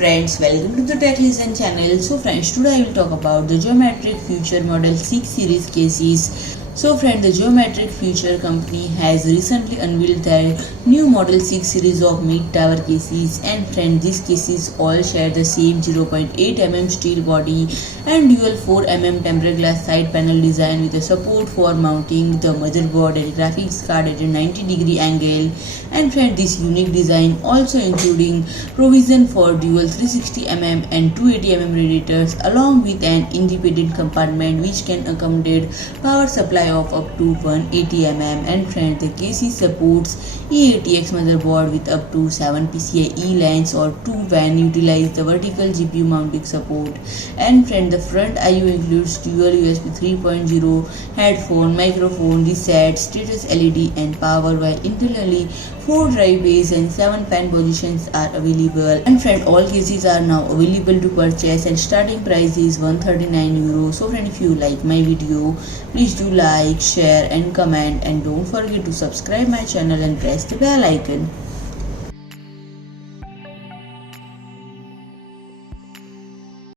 friends, welcome to the Tech Listen channel. So friends, today I will talk about the Geometric Future Model 6 series cases. So friend, the Geometric Future company has recently unveiled their new Model 6 series of mid-tower cases, and friend, these cases all share the same 0.8 mm steel body and dual 4 mm tempered glass side panel design with a support for mounting the motherboard and graphics card at a 90-degree angle. And friend, this unique design also including provision for dual 360 mm and 280 mm radiators along with an independent compartment which can accommodate power supply of up to 180 mm. And friend, the case supports E80X motherboard with up to 7 PCIe lanes or 2 when utilize the vertical GPU mounting support. And friend, the front I/O includes dual USB 3.0 headphone, microphone, reset, status LED and power, while internally 4 drive bays and 7 fan positions are available. And friend, all cases are now available to purchase and starting price is 139 euros. So friend, if you like my video, please do like, share and comment, and don't forget to subscribe my channel and press the bell icon.